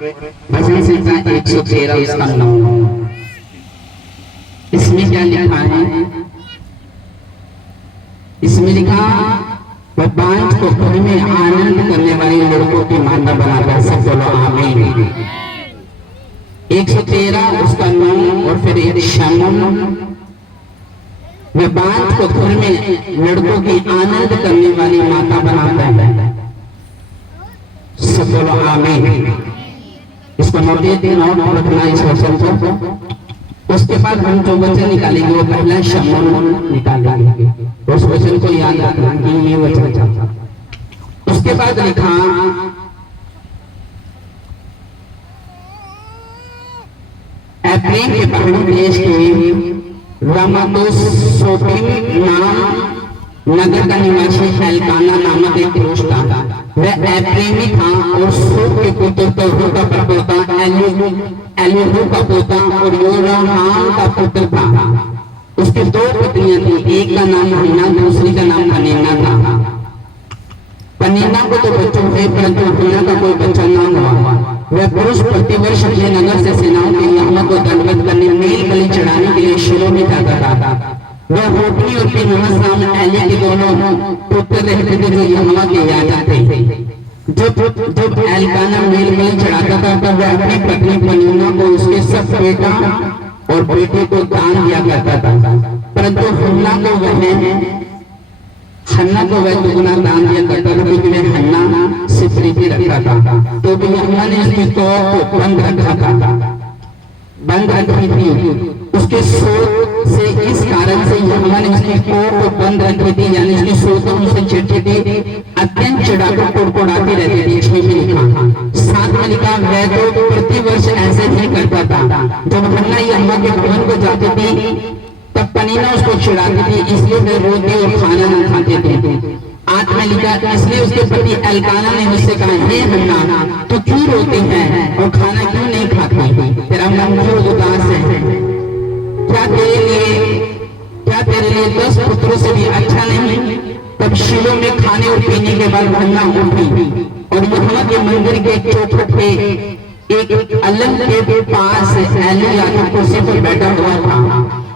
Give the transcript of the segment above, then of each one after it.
भजन संख्या 113 उसका 9। इसमें क्या लिखा है? इसमें लिखा वह बांझ को घर में आनंद करने वाले लड़कों की माता बनाता है। सब बोलो आमीन। 113 उसका 9 और फिर एक शमन, वह बांझ को घर में लड़कों की आनंद करने वाली माता बनाता है। सब बोलो आमीन। इसको नोट रखना इस वचन को। उसके बाद हम जो वचन निकालेंगे वो पहला शमन निकालेंगे, उस वचन को याद रखना कि ये वचन चलता। उसके बाद लिखा एफ्रेम के पहाड़ी देश के रामातोसोफीम नाम नगर का निवासी एल्काना नामक एक पुरुष था। वह एफ्रेमी था और सूप के पुत्र तोहू का पोता, एलीहू का पोता और योराम का पुत्र था। उसकी 2 पत्नियां थी, एक का नाम हन्ना, दूसरी का नाम पनीना था। पनीना को तो बच्चे हुए परंतु हन्ना का कोई बच्चा न हुआ। वह पुरुष प्रतिवर्ष अपने नगर से सेनाओं के यहोवा को दंडवत करने, मेल बलि चढ़ाने के लिए शिलो में जाता था। वह होपनी और पीनहस नाम एली के दोनों पुत्र रहते थे जो यहोवा के याजक थे। जब एल्काना मेल बलि चढ़ाता था तब वह अपनी पत्नी पनीना को उसके सब बेटा और बेटे को दान दिया करता था, परंतु हन्ना को वह दुगना दान दिया करता था क्योंकि वह हन्ना से प्रीति रखता था। तो भी यहोवा ने उसकी कोख को बंद रखी थी। उसके सोच से इस कारण से यहोवा ने उसकी कोख को बंद रखी थी, यानी उसकी सोचों से चिड़चिड़ी अत्यंत चिढ़ाकर कुड़कुड़ाती रहती थी। 6 में लिखा, 7 में लिखा वह तो प्रतिवर्ष ऐसे ही करता था। जब हन्ना यहोवा के भवन को जाती थी तब पनीना उसको चिढ़ाती थी, इसलिए वह रोती और खाना न खाते थे। 8 में लिखा इसलिए उसके पति एल्काना ने उससे कहा, हे हन्ना तू क्यों रोती है और खाना क्यों नहीं खाती? तेरा मन क्यों उदास है? क्या तेरे लिए 10 पुत्रों से भी अच्छा नहीं? तब शिलो में खाने और पीने के बाद हन्ना उठी और यहोवा के मंदिर के चौखट पे एक अलग के पास एली याजक कुर्सी पर बैठा हुआ था।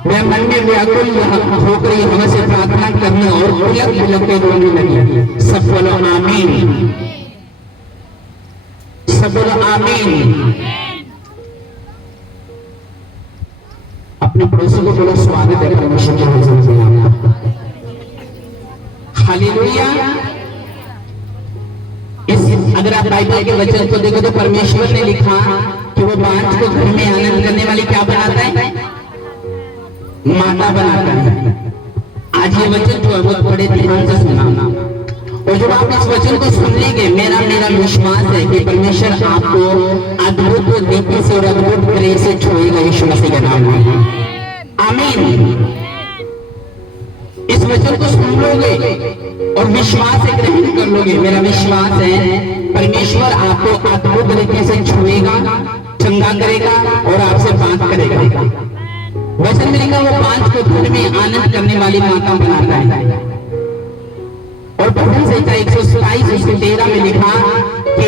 वह मन में व्याकुल होकर यहोवा से प्रार्थना करने और बिलख के रोने लगी। सब बोलो आमीन। सब बोलो आमीन। अपने पड़ोसी को बोलो स्वागत है परमेश्वर के हुजूर में। हालेलुया। अगर आप बाइबल के वचन को देखो तो परमेश्वर ने लिखा कि वो बांझ को घर में आनंद करने वाली क्या बनाता है? माता बनाता है। आज ये वचन जो है वो बड़े ध्यान से सुनना, और जब आप इस वचन को सुन लेंगे मेरा विश्वास है कि परमेश्वर आपको अद्भुत रीति से और अद्भुत प्रेम से छुएगा यीशु मसीह के नाम में। आमीन। इस वचन को सुन लोगे और विश्वास से ग्रहण कर लोगे, मेरा विश्वास है परमेश्वर आपको अद्भुत रीति से छुएगा, चंगा करेगा और आपसे बात करेगा। वचन में लिखा वो बांझ को घर में आनंद करने वाली माता बनाता है। और भजन संहिता 127:13 में लिखा कि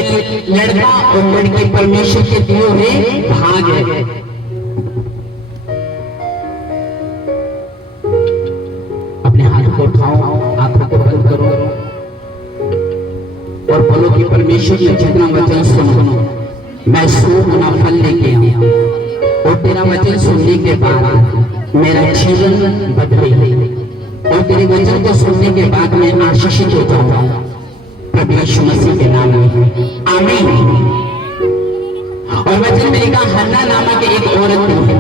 लड़का और लड़की परमेश्वर के दिए हुए भाग है। अपने हाथों को उठाओ, आंखों को बंद करो और बोलो कि परमेश्वर ने जितना वचन सुनो मैं 100 गुना फल लेके आया, और तेरा वचन सुनने के बाद मेरा जीवन बदले, और तेरे वचन को सुनने के बाद मैं आशीषित हो जाऊंगा प्रभु यीशु मसीह के नाम में। आमीन। और वचन में लिखा हन्ना नामक एक औरत थी,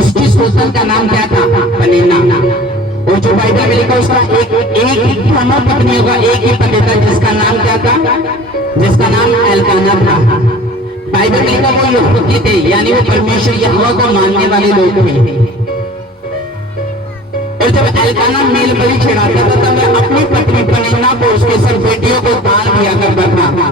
उसकी सोचन का नाम क्या था? पनीना। और जो बाइबल में लिखा उसका एक ही पत्नी होगा, एक ही पति था जिसका नाम क्या था? जिसका नाम एल्काना था। बाइबल में लिखा वो यहूदी थे, यानी वो परमेश्वर यहोवा को मानने वाले लोग थे। और जब एल्काना मेल बलि चढ़ाता था तब वह अपनी पत्नी पनीना को उसके सब बेटियों को दान दिया करता था,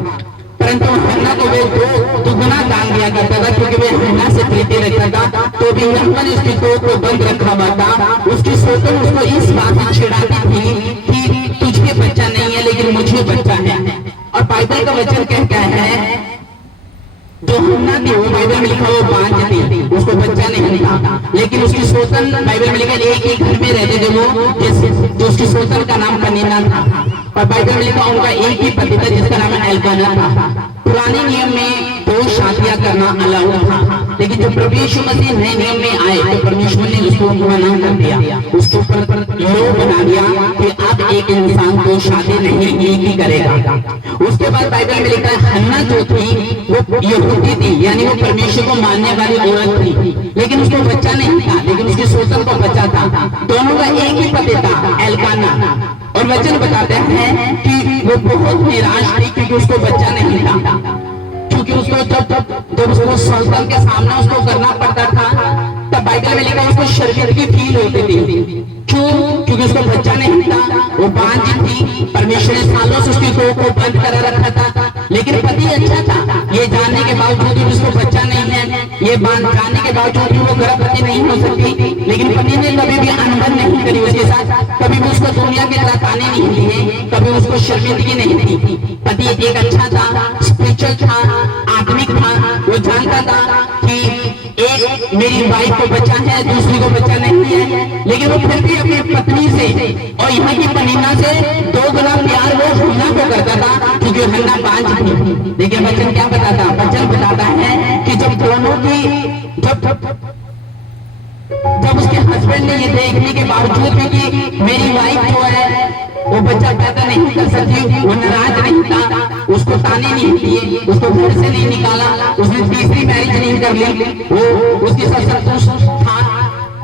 परंतु हन्ना को वे 2 दुगना दान दिया करता था क्योंकि वे हन्ना से प्रीति रखता था। तो भी यहोवा ने उसकी कोख को बंद रखा हुआ था। उसकी सोचों उसको इस बात में चिढ़ाती थी कि तुझे बच्चा नहीं है लेकिन मुझे बच्चा है। और बाइबल का वचन कहता है जो हन्ना थी वो बाइबल में लिखा वो बांझ थी, उसको बच्चा नहीं था, लेकिन उसकी सोतन बाइबल में लिखा एक ही घर में रहते थे वो, जो उसकी सोतन का नाम पनीना था, और बाइबल में लिखा उनका एक ही पति था जिसका नाम एल्काना था। पुराने नियम में दो शादियां करना अलाउ था, लेकिन जब प्रभु यीशु मसीह नए नियम में आए तो परमेश्वर ने उसको मना कर दिया, उसके ऊपर लॉ बना दिया कि अब एक इंसान दो शादी नहीं एक ही करेगा। उसके बाद बाइबल में लिखा है हन्ना जो थी वो यहूदी थी, यानी वो परमेश्वर को मानने वाली औरत थी, लेकिन उसको बच्चा नहीं था, लेकिन उसकी सोतन को बच्चा था। दोनों का एक ही पति था एल्काना, और वचन बताते हैं कि वो बहुत निराश थी क्योंकि उसको बच्चा नहीं था, क्योंकि उसको जब उसको सुल्तान के सामने उसको करना पड़ता था तब बाइबल में लिखा उसको शर्मिंदगी फील होती थी। क्यों? क्योंकि उसको बच्चा नहीं था, वो बांझ थी, परमेश्वर ने सालों से उसकी कोख को बंद करा रखा था, लेकिन पति अच्छा था, ये जानने के बावजूद भी उसको बच्चा नहीं है, ये बात जानने के बावजूद भी वो गर्भवती नहीं हो सकती, लेकिन पति ने कभी भी अनबन नहीं करी उसके साथ, कभी भी उसको दुनिया के तरह ताने नहीं दिए, कभी उसको शर्मिंदगी नहीं दी। पति एक अच्छा था, स्पिरिचुअल था, आत्मिक था, वो जानता था कि एक मेरी वाइफ को बच्चा है, दूसरी को बच्चा नहीं है, लेकिन वो फिर भी अपनी पत्नी से और यहाँ की पनीना से 2 गुना प्यार वो हन्ना को करता था, क्योंकि हन्ना बांझ थी। लेकिन वचन क्या बताता? वचन बताता है कि जब दोनों की जब उसके हस्बैंड ने ये देखने के बावजूद भी कि मेरी वाइफ जो है वो बच्चा पैदा नहीं कर सकती, वो नाराज नहीं था, उसको ताने नहीं दिए, उसको घर से नहीं निकाला, उसने तीसरी मैरिज नहीं कर ली, वो उसके साथ संतुष्ट था,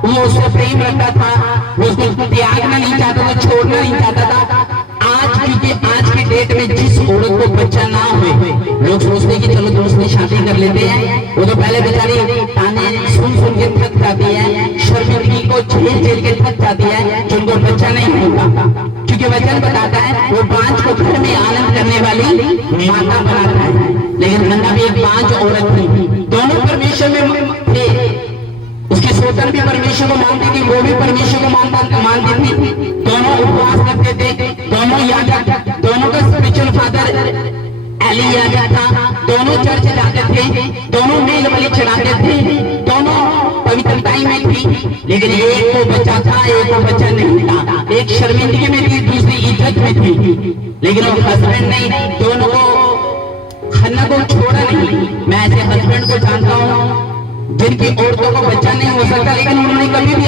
वो उससे प्रेम रखता था, वो उसको त्यागना नहीं चाहता था, छोड़ना नहीं चाहता था। आज क्योंकि आज के डेट में जिस औरत को बच्चा ना हुए, लोग सोचते कि चलो दूसरी शादी कर लेते हैं, वो तो पहले बेचारी ताने सुन सुन के थक जाती है, शर्मिंदगी को झेल झेल के थक जाती है, जिनको बच्चा नहीं होता, क्योंकि वचन बताता है वो बांझ को घर में आनंद करने वाली माता बनाता है। लेकिन हन्ना भी एक बांझ औरत थी, दोनों परमेश्वर में थे, उसकी सोतन भी परमेश्वर को मानती थी, वो भी परमेश्वर को मानती थी, दोनों उपवास करते थे, दोनों याजक, दोनों का स्पिरिचुअल फादर एली याजक था, दोनों चर्च जाते थे, दोनों मेल बलि चढ़ाते थे, दोनों पवित्रताई में थी, लेकिन एक को बच्चा था, एक को बच्चा नहीं था, एक शर्मिंदगी में थी, दूसरी इज्जत में थी, लेकिन वो हस्बैंड ने दोनों को हन्ना को छोड़ा नहीं। मैं ऐसे हस्बैंड को जानता हूँ जिनकी औरतों को बच्चा नहीं हो सकता, लेकिन उन्होंने कभी भी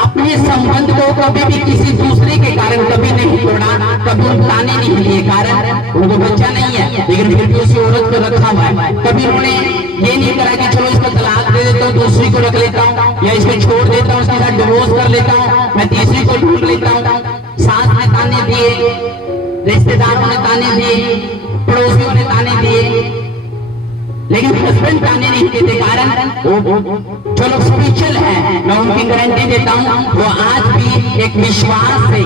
अपने संबंध को कभी भी किसी दूसरे के कारण कभी नहीं तोड़ा, कभी उन ताने नहीं दिए, कारण उनको बच्चा नहीं है, लेकिन फिर भी उसी औरत को रखा हुआ है। कभी उन्होंने ये नहीं करा कि चलो इसको तलाक दे देता हूँ, दूसरी को रख लेता हूँ, या इसको छोड़ देता हूँ, उसके साथ डिवोर्स कर लेता हूँ, मैं तीसरी को ढूंढ लेता हूँ। सास ने ताने दिए, रिश्तेदारों ने ताने दिए, पड़ोसियों ने ताने दिए, लेकिन हस्बैंड ताने नहीं देते, कारण जो लोग स्पिरिचुअल है, मैं उनकी गारंटी देता हूँ, वो आज भी एक विश्वास से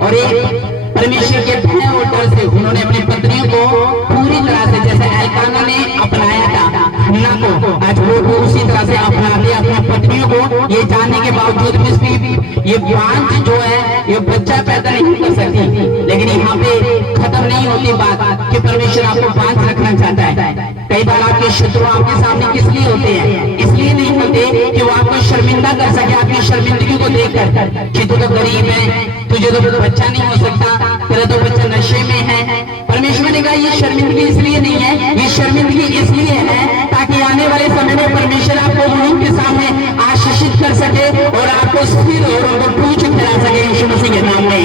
और एक परमेश्वर के भय और डर से उन्होंने अपनी पत्नियों को पूरी तरह से, जैसे एल्काना ने अपनाया था हन्ना को, आज वो उसी तरह से अपनाते अपनी पत्नियों को, ये जानने के बावजूद भी इसकी ये बांझ जो है ये बच्चा पैदा नहीं कर सकती। लेकिन यहाँ पे खत्म नहीं होती बात कि परमेश्वर आपको बांझ रखना चाहता है। कई बार आपके शत्रु आपके सामने किस लिए होते हैं? इसलिए नहीं होते कि वो आपको शर्मिंदा कर सके, आपकी शर्मिंदगी को देखकर कि तू तो गरीब है, तुझे तो बच्चा नहीं हो सकता, तेरा तो बच्चा नशे में है। परमेश्वर ने कहा ये शर्मिंदगी इसलिए नहीं है, ये शर्मिंदगी इसलिए है ताकि आने वाले समय में परमेश्वर आपको उन्हीं के सामने आशीषित कर सके और आपको स्थिर और उनको पूछ फैला सके यीशु मसीह के नाम में,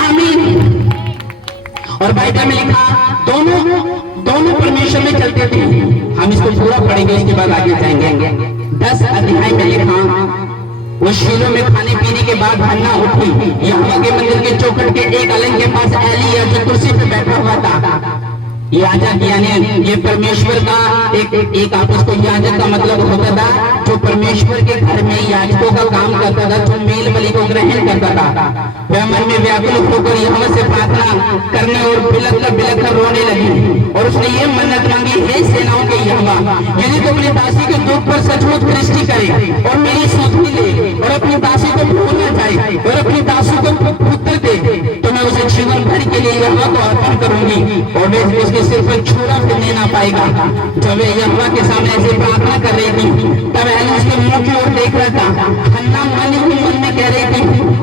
आमीन। और बाइबल में लिखा दोनों परमेश्वर में चलते थे। हम इसको पूरा पढ़ेंगे, उसके बाद आगे जाएंगे। 10 अध्याय में लिखा वो शीलो में खाने पीने के बाद हन्ना उठी, यहोवा के मंदिर के चौखट के एक अलग के पास एली जो कुर्सी पे बैठा हुआ था। याजक यानी ये परमेश्वर का एक आपस को याजक का मतलब होता था जो परमेश्वर के घर में याजकों का काम करता था, जो मेल बलि को ग्रहण करता था। वह मन में व्याकुल होकर यहोवा से प्रार्थना करने और बिलख कर रोने लगी और उसने ये मन्नत मांगी, हे सेनाओं के यहोवा, यदि तो अपनी दासी के दुख पर सचमुच दृष्टि करे और मेरी सुधि ले और अपनी दासी को भूल न जाए और अपनी दासी को पुत्र दे, तो मैं उसे जीवन भर के लिए यहोवा को अर्पण करूंगी और मैं उसके सिर पर छुरा फिरने ना पाएगा। जब वे यहोवा के सामने ऐसे प्रार्थना कर रही थी तब एली उसके मुंह की ओर देख रहा था। हन्ना मन ही मन में कह रही थी,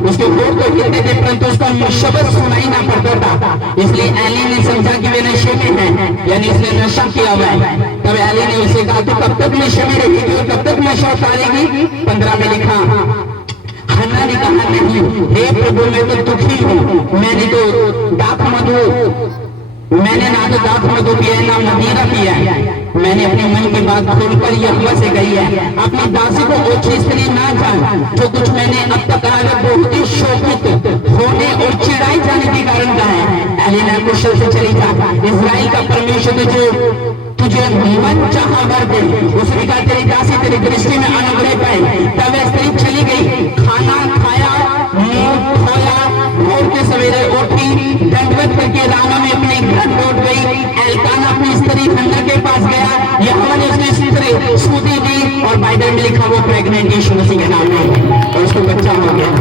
उसके होठ तो हिलते थे परंतु उसका शब्द सुनाई ना पड़ता था। इसलिए एली ने समझा कि वे नशे में है, यानी इसने नशा किया हुआ है। तब एली ने उसे कहा तो कब तक नशे में रहेगी और कब तक नशा उतारेगी। 15 में लिखा, हन्ना ने कहा नहीं, हे प्रभु मैं तो दुखी हूँ, मैंने ना तो दाख मधु पिया है ना मदिरा पिया है। मैंने अपने मन की बात खोलकर यहोवा से कही है, अपनी दासी को ओछी स्त्री ना जान। जो कुछ मैंने अब तक कहा है बहुत ही शोभित होने और चिढ़ाई जाने के कारण कहा है। एली ने कुशल से चली जा, इस्राएल का परमेश्वर तुझे मन चाहा वर दे। उसने कहा तेरी दासी तेरी दृष्टि में अनुग्रह पाए। तब वह स्त्री चली गई, खाना खाया, मुंह धोया, भोर के सवेरे उठी, दंडवत करके रामा में अपने घर लौट गई। एल्काना अपनी स्त्री हन्ना के पास गया, यहोवा ने उसने स्त्री सूदी दी और बाइबल में लिखा वो प्रेग्नेंट यीशु मसीह के नाम में और उसको बच्चा हो गया।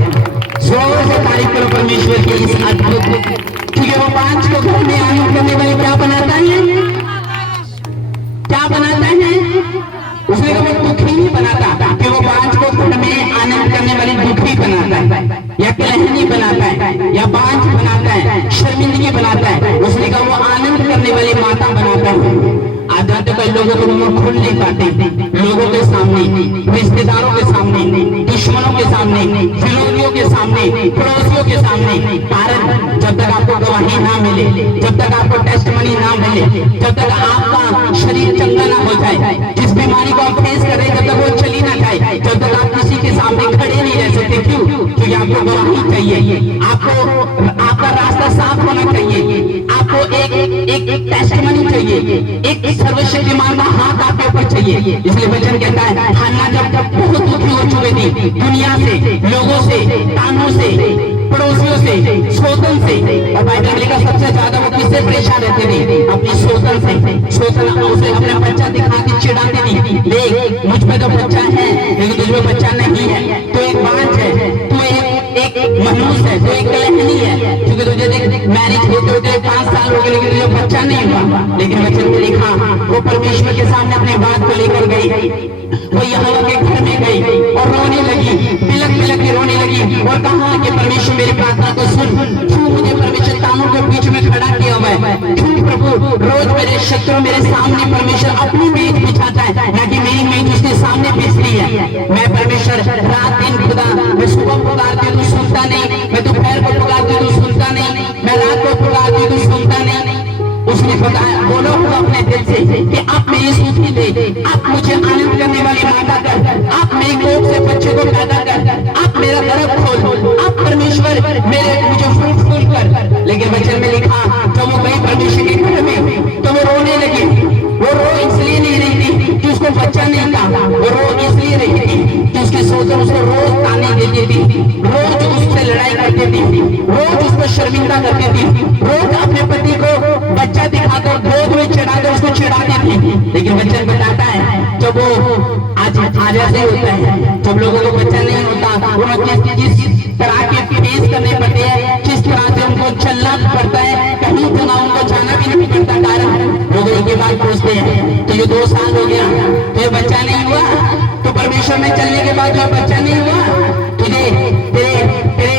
जोर से तारीफ करो परमेश्वर के इस अद्भुत, क्योंकि वो 5 को घर में आनंद करने वाले क्या बनाता है, क्या बनाता है। उसने कहा वो दुखी नहीं बनाता कि वो 5 को घर में आनंद करने वाली दुखी बनाता है या कलहनी बनाता है या बांझ बनाता है, शर्मिंदगी बनाता है। उसने कहा वो आनंद करने वाली माता बनाता है। आध्यात्मिक लोगों को मुंह खोल नहीं पाते, लोगों के सामने, रिश्तेदारों के सामने, दुश्मनों के सामने, विरोधियों के सामने, पड़ोसियों के सामने। कारण जब तक आपको गवाही ना मिले, जब तक आपको टेस्टमनी ना मिले, जब तक आपका शरीर चंगा ना हो जाए, जिस बीमारी को आप फेस कर रहे हैं जब तक वो चली ना जाए, जब तक आप किसी के सामने खड़े नहीं रह सकते। क्यों? क्योंकि आपको गवाही चाहिए, आपको आपका रास्ता साफ होना चाहिए, आपको एक टेस्टमनी चाहिए, एक सर्वशक्तिमान का हाथ आपके ऊपर चाहिए। इसलिए वचन कहता है हन्ना जब बहुत दुखी हो चुकी थी दुनिया से, लोगों से, तानों से, पड़ोसियों से, शोषण से, और बाइबल में लिखा सबसे ज्यादा वो किससे परेशान रहते थे, अपनी शोषण से। शोषण उसे अपना बच्चा दिखा के चिढ़ाती थी, देख मुझ पे तो बच्चा है लेकिन तुझ में बच्चा नहीं है, तो एक बांझ है, तू एक मनुष्य है, तो एक कलहनी है, क्योंकि तुझे देख मैरिज होते होते 5 साल हो गए लेकिन तुझे बच्चा नहीं हुआ। लेकिन वचन में लिखा वो परमेश्वर के सामने अपनी बात को लेकर गई, वो यहोवा के घर में गई और रोने लगी, बिलक बिलक के रोने लगी और कहा कि परमेश्वर मेरी प्रार्थना को सुन, क्यों मुझे परमेश्वर तानों के बीच में खड़ा किया हुआ है, क्यों प्रभु रोज मेरे शत्रु मेरे सामने परमेश्वर अपनी मेज बिछाता है, ना कि मेरी मेज उसके सामने बिछती है। मैं परमेश्वर रात दिन खुदा, मैं सुबह पुकारती हूँ तू सुनता नहीं, मैं दोपहर को पुकारती हूँ तू सुनता नहीं, मैं रात को पुकारती हूँ तू सुनता नहीं। उसने बताया, बोलो हो अपने दिल से कि आप मेरी सूखी दे, आप मुझे आनंद करने वाली माता कर, आप मेरी कोख से बच्चे को पैदा कर, आप मेरा गर्भ खोल, आप परमेश्वर मेरे मुझे फ्रूटफुल कर। लेकिन वचन में लिखा जब वो गई परमेश्वर के घर में तो वो रोने लगी। वो रो इसलिए नहीं रही थी कि उसको बच्चा नहीं था, वो रो इसलिए रही थी कि उसकी सोचन उसको रोज ताने देती थी, रोज उससे लड़ाई करती थी, रोज उसको शर्मिंदा करती थी, रोज अपने पति को बच्चा दिखाकर गोद में चढ़ाकर उसको चिढ़ाती थी। लेकिन बच्चा बताता है जब वो आज ऐसे होता है, जब लोगों को बच्चा नहीं होता उन्हें जिस तरह के फेस करने पड़ते हैं, किस तरह से उनको चलना पड़ता है, कहीं जगह उनको जाना भी नहीं पड़ता। कारण लोग एक बात पूछते हैं तो ये 2 साल हो गया तो ये बच्चा नहीं हुआ, तो परमेश्वर में चलने के बाद जो बच्चा नहीं हुआ, तुझे तेरे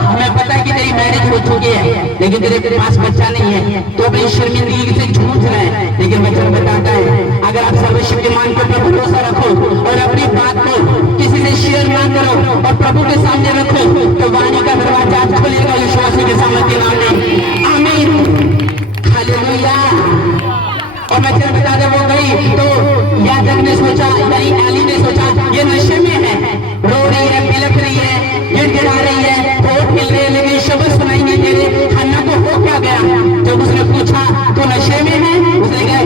हमें पता है कि तेरी मैरिज हो चुकी है लेकिन तेरे पास बच्चा नहीं है, तो अपनी शर्मिंदगी से जूझ रहा है। लेकिन वचन बताता है अगर आप सर्वशक्तिमान के ऊपर भरोसा रखो और अपनी बात को किसी से शेयर ना करो और प्रभु के सामने रखो तो वाणी का दरवाजा खुलेगा यीशु मसीह के सामर्थ्य के नाम में। आमीन, हालेलुया। और वचन बता दे वो गई तो याजक ने सोचा, यानी एली ने सोचा ये नशे में है, रो रही है, बिलक रही है, गिड़गिड़ा रही है, होठ हिल रहे, लेकिन शब्द सुनाई नहीं दे रहे। हन्ना को हो क्या गया? जब उसने पूछा तो नशे में है, उसने कहा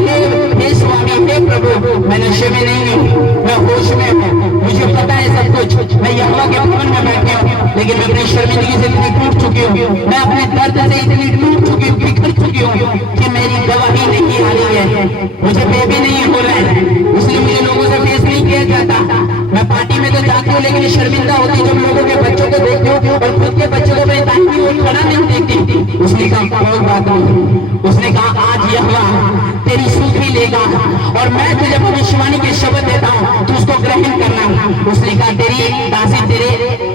हे स्वामी, हे प्रभु, मैं नशे में नहीं हूँ, मैं होश में हूँ, मुझे पता है सब कुछ, मैं यहोवा के भवन में बैठी हूँ, लेकिन मैं अपनी शर्मिंदगी से इतनी टूट चुकी हूँ, मैं अपने दर्द से इतनी टूट चुकी हूँ, बिखर चुकी हूँ कि मेरी गवाही नहीं आ रही है, मुझे बेबी नहीं हो रहा है, इसलिए मुझे लोगों से फेस नहीं किया जाता। मैं पार्टी में तो जाती हूँ लेकिन शर्मिंदा होती जब लोगों के बच्चों को देखती हूँ और खुद के बच्चों को मैं दाहिनी ओर खड़ा नहीं देखती। उसने कहा कोई बात नहीं। उसने कहा आज यहोवा तेरी सुधि लेगा और मैं तुझे भविष्यवाणी के शब्द देता हूँ, तू उसको ग्रहण करना। उसने कहा तेरी दासी तेरे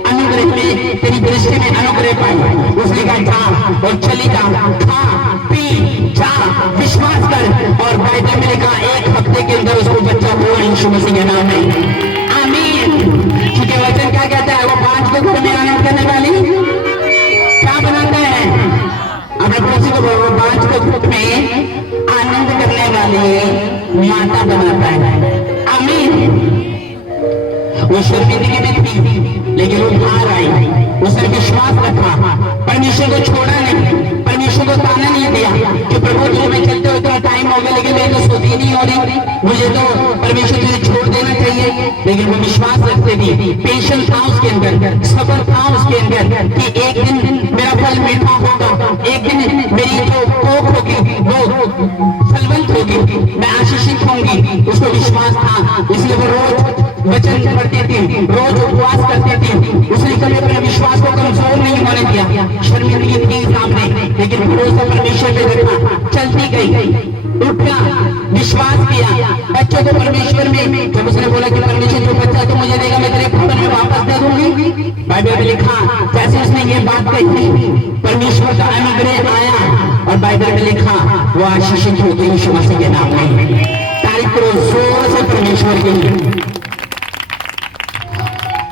अनुग्रह में, तेरी दृष्टि में अनुग्रह पाई। उसने कहा जा और चली जा, खा पी जा, विश्वास कर। और बाइबल में लिखा 1 हफ्ते के अंदर उसको बच्चा हुआ यीशु मसीह के नाम में, आमीन। क्योंकि वचन क्या कहता है, वो 5 को घर में आनंद करने वाली क्या बनाता है, अपने पड़ोसी को 5 को घर में आनंद करने वाली माता बनाता है, आमीन। वो शर्मिंदगी में थी लेकिन वो बाहर आई, उसने विश्वास रखा, परमेश्वर को छोड़ा नहीं, परमेश्वर को ताना नहीं दिया कि प्रभु तुझे मैं चलते हुए इतना टाइम हो गया लेकिन मेरी तो सोती नहीं हो रही, मुझे तो परमेश्वर तुझे छोड़ देना चाहिए। लेकिन वो विश्वास रखते थी, पेशेंस था उसके अंदर, सब्र था उसके अंदर कि एक दिन मेरा फल मीठा होगा, एक दिन मेरी जो कोख होगी वो फलवंत होगी, मैं आशीषित होंगी। उसको विश्वास था, इसलिए वो रोज वचन पढ़ती थी, रोज उपवास करती थी। उसने कभी अपने विश्वास को कमजोर नहीं होने दिया। शर्मिंदगी थी सामने लेकिन भरोसा परमेश्वर पे रखा, चलती गई, उठा, विश्वास किया, बच्चों को परमेश्वर में। जब उसने बोला कि परमेश्वर जो बच्चा तो मुझे देगा मैं तेरे भवन में वापस दे दूंगी, बाइबल में लिखा जैसे उसने ये बात कही परमेश्वर का अनुग्रह आया और बाइबल में लिखा वो आशीषित हो गई यीशु मसीह के नाम में। तारीफ करो जोर से परमेश्वर की।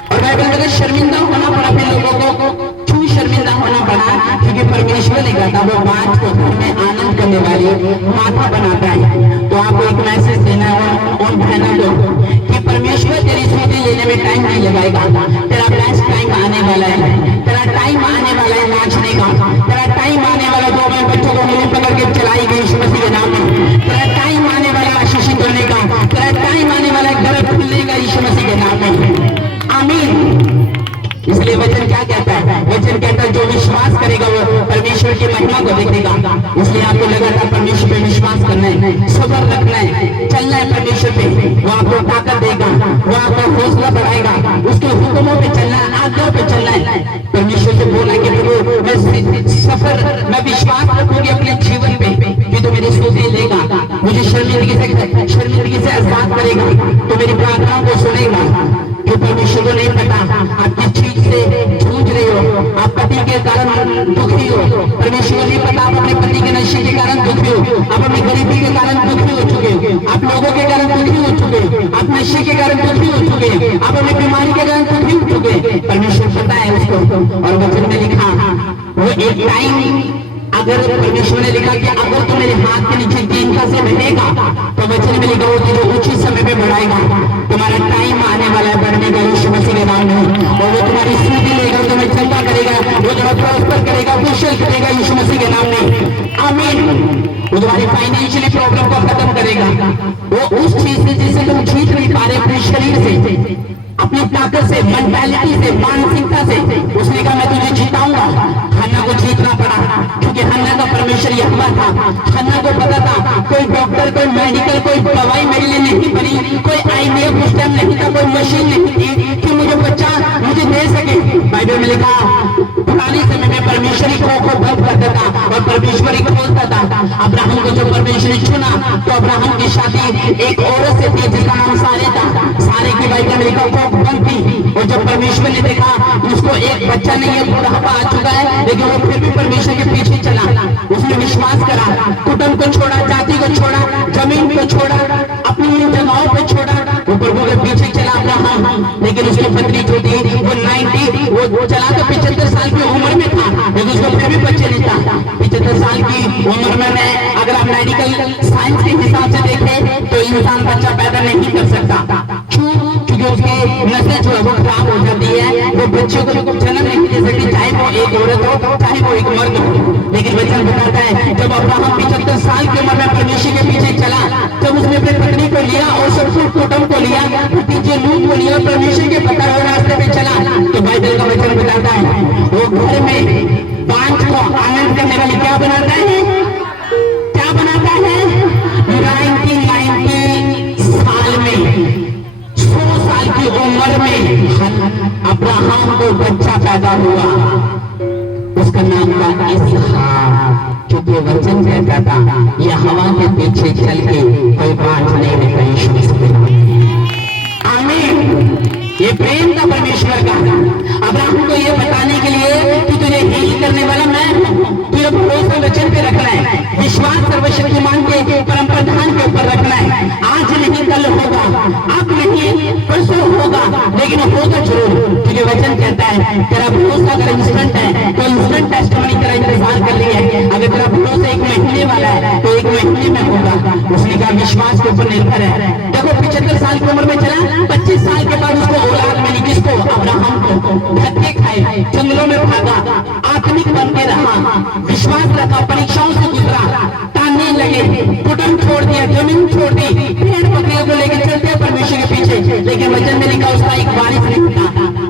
और बाइबल में शर्मिंदा होना पड़ा फिर लोगों को, क्यों शर्मिंदा होना पड़ा, क्योंकि परमेश्वर ने कहा था वो 5 को घर में आनंद करने वाली माता बनाता है। तो आपको एक मैसेज देना है उन बहनों को कि परमेश्वर तेरी सुधि लेने में टाइम नहीं लगाएगा, तेरा बेस्ट टाइम आने वाला है, तेरा टाइम आने वाला है नाचने का, तेरा टाइम आने वाला जो मैं बच्चों को मुंह पकड़ के चलाई गई यीशु मसीह के नाम में, तेरा टाइम आने वाला आशीषित होने का, तेरा टाइम आने वाला घर खुलने का यीशु मसीह के नाम में, आमीन। इसलिए वचन क्या कहता है, वचन कहता है जो विश्वास करेगा वो परमेश्वर की महिमा को देखेगा। इसलिए आपको लगातार परमेश्वर पे विश्वास करना है, सब्र रखना है, चलना है परमेश्वर पे, वो आपको ताकत देगा, वो आपका हौसला बढ़ाएगा, उसके हुक्मों पे चलना है, आज्ञा पे चलना है। परमेश्वर से बोला कि प्रभु मैं विश्वास रखूंगी अपने जीवन पे कि तो मेरी स्तुति लेगा, मुझे शर्मिंदगी से आजाद करेगा, तो मेरी प्रार्थनाओं को सुनेगा। जो परमेश्वर को नहीं पता आप किस चीज से जूझ रहे हो, आप पति के कारण दुखी हो, परमेश्वर को नहीं पता आप अपने पति के नशे के कारण दुखी हो, आप अपनी गरीबी के कारण दुखी हो चुके हो, आप लोगों के कारण दुखी हो चुके हो, आप नशे के कारण दुखी हो चुके हो, आप अपनी बीमारी के कारण दुखी हो चुके। परमेश्वर पता है उसको, और वचन में लिखा वो एक टाइम, अगर परमेश्वर ने लिखा कि अगर तू मेरे हाथ के नीचे 3 का से रहेगा तो वचन में लिखा वो तुझे उचित समय पे बढ़ाएगा। तुम्हारा टाइम आने वाला है बढ़ने का यीशु मसीह के नाम में, और वो तुम्हारी स्तुति लेगा, तुम्हें चंदा करेगा, वो तुम्हें प्रॉस्पर करेगा, कुशल करेगा यीशु मसीह के नाम में, आमीन। वो तुम्हारी फाइनेंशियली प्रॉब्लम को खत्म करेगा, वो उस चीज से जिसे तुम जीत नहीं पा रहे अपने शरीर से, अपनी ताकत से, मेंटालिटी से, मानसिकता से, उसने कहा मैं तुझे जीताऊंगा। हन्ना को जीतना पड़ा क्योंकि हन्ना का परमेश्वर यहोवा था। हन्ना को पता था कोई डॉक्टर, कोई मेडिकल, कोई दवाई मेरे लिए नहीं बनी, कोई IVF सिस्टम नहीं था, कोई मशीन नहीं थी कि मुझे बच्चा मुझे दे सके। बाइबल में लिखा पुराने समय में परमेश्वर ही को बंद करता था और परमेश्वर ही खोलता था। अब्राहम को जब परमेश्वर ने चुना तो अब्राहम की शादी एक औरत से थी जिसका नाम सारे था। सारे की बाइबल में लिखा बंद थी, और जब परमेश्वर ने देखा उसको एक बच्चा नहीं है, बुढ़ापा आ चुका है, लेकिन वो फिर भी परमेश्वर के पीछे चला, उसने विश्वास करा, कुटुंब को छोड़ा, जाति को छोड़ा, जमीन को छोड़ा, अपनी जगहों को छोड़ा, वो प्रभु के पीछे चला अब्राहम। लेकिन उसकी पत्नी जो थी वो चला तो 75 साल की उम्र में था, लेकिन उसको फिर भी बच्चे नहीं था। 75 साल की उम्र में अगर आप मेडिकल साइंस के हिसाब से देखें तो इंसान बच्चा पैदा नहीं कर सकता। क्योंकि उसकी नस्ल जो है वो खराब हो जाती है, वो बच्चों को जन्म नहीं दे सकती, चाहे वो एक औरत हो चाहे वो एक मर्द हो। लेकिन वचन बताता है जब अब्राहम 75 साल की उम्र में परमेश्वर के पीछे चला, जब उसने अपनी पत्नी को लिया और सब कुटुंब को लिया, भतीजे लूत को लिया, परमेश्वर के बताए हुए रास्ते पे चला, तो बाइबल का वचन बताता है वो घर में बांझ को आनंद करने वाली क्या बनाता है, क्या बनाता है। 1990 साल में, 100 साल की उम्र में अब्राहम को बच्चा पैदा हुआ, उसका नाम था इसहाक, क्योंकि वचन कहता था ये हवा के पीछे चल के कोई बात नहीं है। यीशु मसीह आमीन। ये प्रेम का परमेश्वर का अब्राहम को ये बताने के लिए कि तुझे हील करने वाला मैं हूं, तुझे भरोसा वचन पे रखना है, विश्वास सर्वशक्तिमान के परम प्रधान के ऊपर रखना है। आज नहीं कल होगा, अब नहीं परसों होगा, लेकिन होगा जरूर, क्योंकि वचन कहता है तेरा भरोसा अगर इंस्टेंट है तो इंस्टेंट टेस्टिमनी तेरा इंतजार कर रही है। अगर तेरा भरोसा 1 महीने वाला है तो 1 महीने में होगा। उसने कहा विश्वास के ऊपर निर्भर है। देखो 75 साल की उम्र में चला, 25 साल के बाद उसको औलाद मिली, किसको? अब्राहम को। धक्के खाए, जंगलों में भागा, आत्मिक बन के रहा, विश्वास रखा, परीक्षाओं से गुजरा, ताने लगे, कुटुंब छोड़ दिया, जमीन छोड़ दी, पेड़ पकड़े को लेकर चलते परमेश्वर के पीछे, लेकिन वचन में लिखा उसका एक वारिस नहीं था।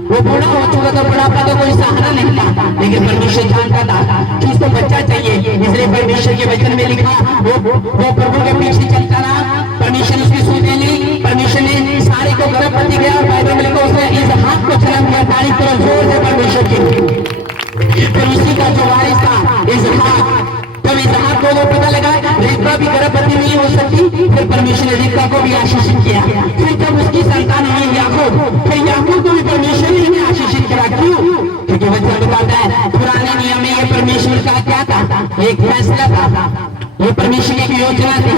वो बूढ़ा हो चुका था, बुढ़ापा का कोई सहारा नहीं था, लेकिन परमेश्वर जानता था कि उसको बच्चा चाहिए, इसलिए परमेश्वर के वचन में लिखा वो प्रभु के पीछे चलता रहा। परमेश्वर उसकी सूझे ली, परमेश्वर ने सारे को गर्भवती गया, बाइबल में लिखा उसने इसहाक को जन्म दिया। तारीफ करो जोर से परमेश्वर की। फिर उसी का जो वारिस था इसहाक, तब इसहाक को वो पता लगा रिबका भी गर्भवती नहीं हो सकती, फिर परमेश्वर ने रिबका को भी आशीषित किया। फिर जब उसकी संतान हुई याकूब, फिर याकूब को भी परमेश्वर ने आशीषित किया। क्यों? क्योंकि वचन बताता है पुराने नियम में ये परमेश्वर का क्या था? एक फैसला था, ये परमेश्वर की योजना थी